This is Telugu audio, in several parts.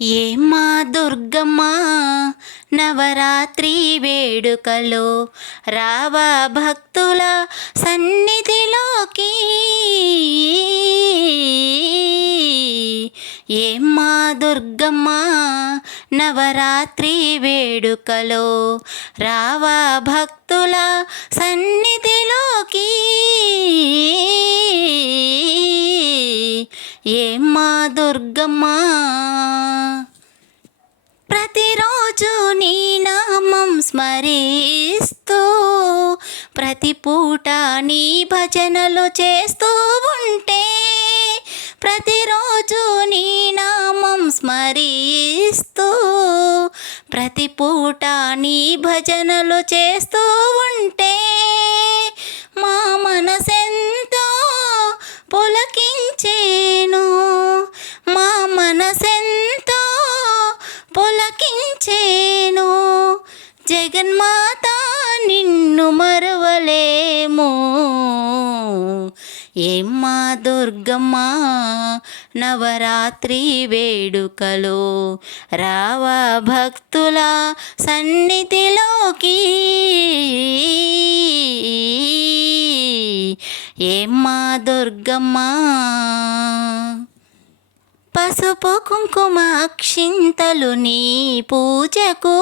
ఏమ్మా దుర్గమ్మ నవరాత్రి వేడుకలో రావా భక్తుల సన్నిధిలోకి. ఏమ్మా దుర్గమ్మ నవరాత్రి వేడుకలో రావా భక్తుల సన్నిధిలోకి. ఏమ్మా దుర్గమ్మ రోజు నీ నామం స్మరిస్తూ ప్రతి పూట నీ భజనలు చేస్తూ ఉంటే ప్రతిరోజు నీ నామం స్మరిస్తూ ప్రతి పూట నీ భజనలు చేస్తూ ఉంటే మా మనసెంతో పులకి పులకించేను జగన్మాత నిన్ను మరువలేము. ఏమ్మా దుర్గమ్మ నవరాత్రి వేడుకలు. రావా భక్తుల సన్నిధిలోకి. ఏమ్మా దుర్గమ్మ. పసుపు కుంకుమ అక్షింతలు నీ పూజకు.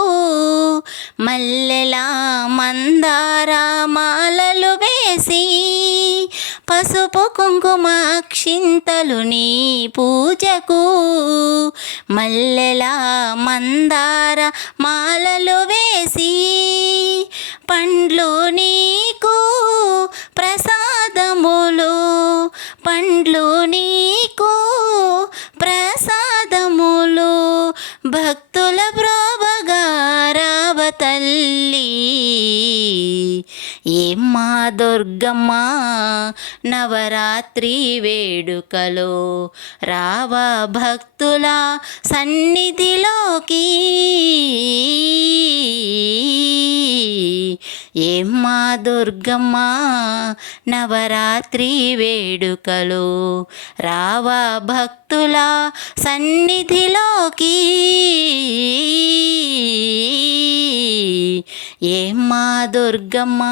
మల్లెలా మందార మాలలు వేసి పసుపు కుంకుమ అక్షింతలు నీ పూజకు. మల్లెలా మందార మాలలు వేసి పండ్లు నీకు ప్రసాదములు. పండ్లు నీకు భక్తుల ప్రోభగారావ తల్లి. ఏమ్మా దుర్గమ్మ నవరాత్రి వేడుకలో? రావ భక్తుల సన్నిధిలోకి. ఏమ్మా దుర్గమ్మ నవరాత్రి వేడుకలో? రావ భక్తుల సన్నిధిలోకి. దుర్గమ్మ.